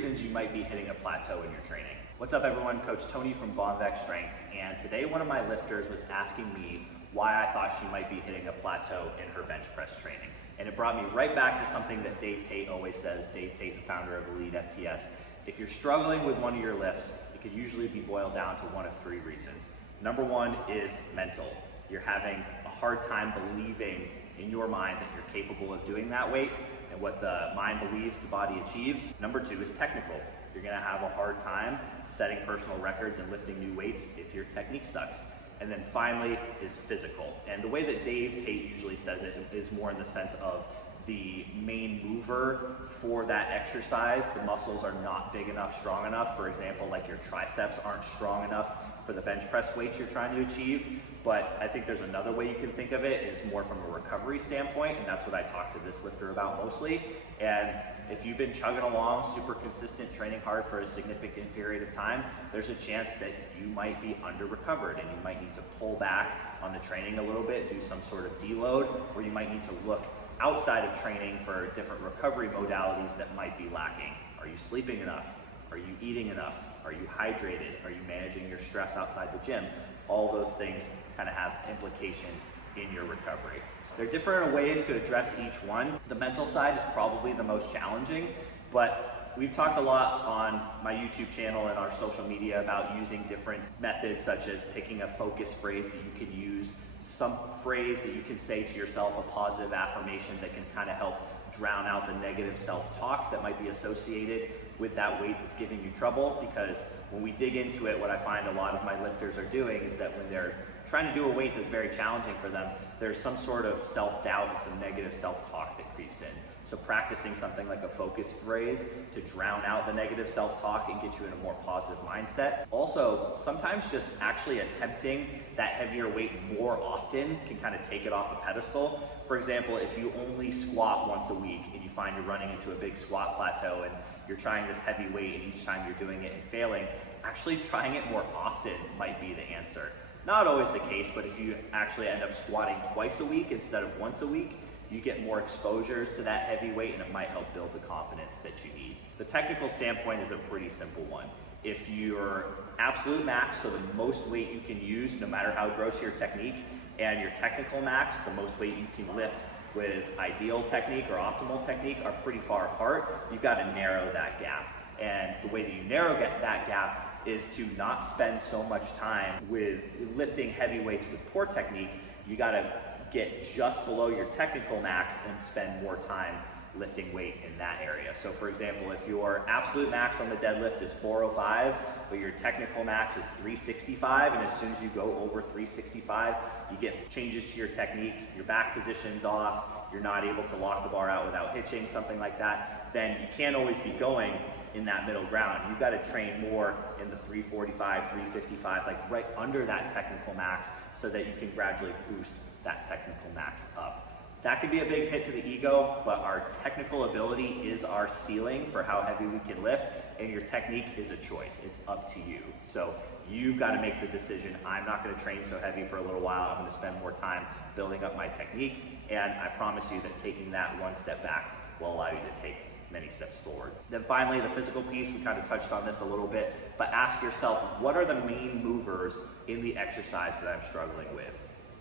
reasons you might be hitting a plateau in your training. What's up everyone, Coach Tony from Bonvec Strength, and today one of my lifters was asking me why I thought she might be hitting a plateau in her bench press training. And it brought me right back to something that Dave Tate always says, Dave Tate, the founder of Elite FTS. If you're struggling with one of your lifts, it could usually be boiled down to one of three reasons. Number one is mental. You're having a hard time believing in your mind that you're capable of doing that weight, and what the mind believes, the body achieves. Number two is technical. You're gonna have a hard time setting personal records and lifting new weights if your technique sucks. And then finally is physical. And the way that Dave Tate usually says it is more in the sense of the main mover for that exercise. The muscles are not big enough, strong enough. For example, like your triceps aren't strong enough for the bench press weights you're trying to achieve. But I think there's another way you can think of it, is more from a recovery standpoint, and that's what I talked to this lifter about mostly. And if you've been chugging along, super consistent, training hard for a significant period of time, there's a chance that you might be under-recovered and you might need to pull back on the training a little bit, do some sort of deload, or you might need to look outside of training for different recovery modalities that might be lacking. Are you sleeping enough? Are you eating enough? Are you hydrated? Are you managing your stress outside the gym? All those things kind of have implications in your recovery. So there are different ways to address each one. The mental side is probably the most challenging, but we've talked a lot on my YouTube channel and our social media about using different methods, such as picking a focus phrase that you can use, some phrase that you can say to yourself, a positive affirmation that can kind of help drown out the negative self-talk that might be associated with that weight that's giving you trouble. Because when we dig into it, what I find a lot of my lifters are doing is that when they're trying to do a weight that's very challenging for them, there's some sort of self-doubt and some negative self-talk that creeps in. So practicing something like a focus phrase to drown out the negative self-talk and get you in a more positive mindset. Also, sometimes just actually attempting that heavier weight more often can kind of take it off a pedestal. For example, if you only squat once a week and you find you're running into a big squat plateau and you're trying this heavy weight and each time you're doing it and failing, actually trying it more often might be the answer. Not always the case, but if you actually end up squatting twice a week instead of once a week, you get more exposures to that heavy weight and it might help build the confidence that you need. The technical standpoint is a pretty simple one. If your absolute max, so the most weight you can use no matter how gross your technique, and your technical max, the most weight you can lift with ideal technique or optimal technique, are pretty far apart, you've got to narrow that gap. And the way that you narrow that gap is to not spend so much time with lifting heavy weights with poor technique. You got to get just below your technical max and spend more time lifting weight in that area. So for example, if your absolute max on the deadlift is 405, but your technical max is 365, and as soon as you go over 365, you get changes to your technique, your back position's off, you're not able to lock the bar out without hitching, something like that, then you can't always be going in that middle ground. You've got to train more in the 345, 355, like right under that technical max, so that you can gradually boost that technical max up. That could be a big hit to the ego, but our technical ability is our ceiling for how heavy we can lift, and your technique is a choice. It's up to you. So you've got to make the decision. I'm not going to train so heavy for a little while. I'm going to spend more time building up my technique, and I promise you that taking that one step back will allow you to take many steps forward. Then finally, the physical piece, we kind of touched on this a little bit, but ask yourself, what are the main movers in the exercise that I'm struggling with?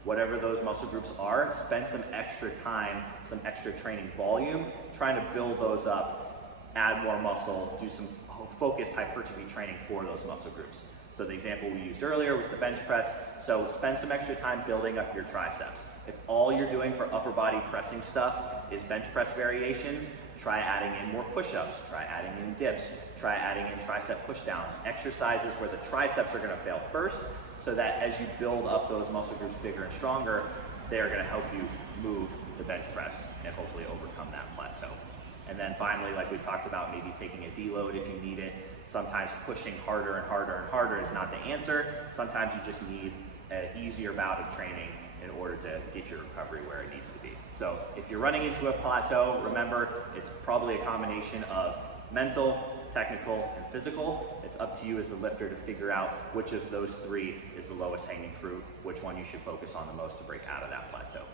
Whatever those muscle groups are, spend some extra time, some extra training volume, trying to build those up, add more muscle, do some focused hypertrophy training for those muscle groups. So the example we used earlier was the bench press. So spend some extra time building up your triceps. If all you're doing for upper body pressing stuff is bench press variations, try adding in more push-ups, try adding in dips, try adding in tricep pushdowns, exercises where the triceps are going to fail first, so that as you build up those muscle groups bigger and stronger, they're going to help you move the bench press and hopefully overcome that plateau. And then finally, like we talked about, maybe taking a deload if you need it. Sometimes pushing harder and harder and harder is not the answer. Sometimes you just need an easier bout of training in order to get your recovery where it needs to be. So if you're running into a plateau, remember, it's probably a combination of mental, technical, and physical. It's up to you as the lifter to figure out which of those three is the lowest hanging fruit, which one you should focus on the most to break out of that plateau.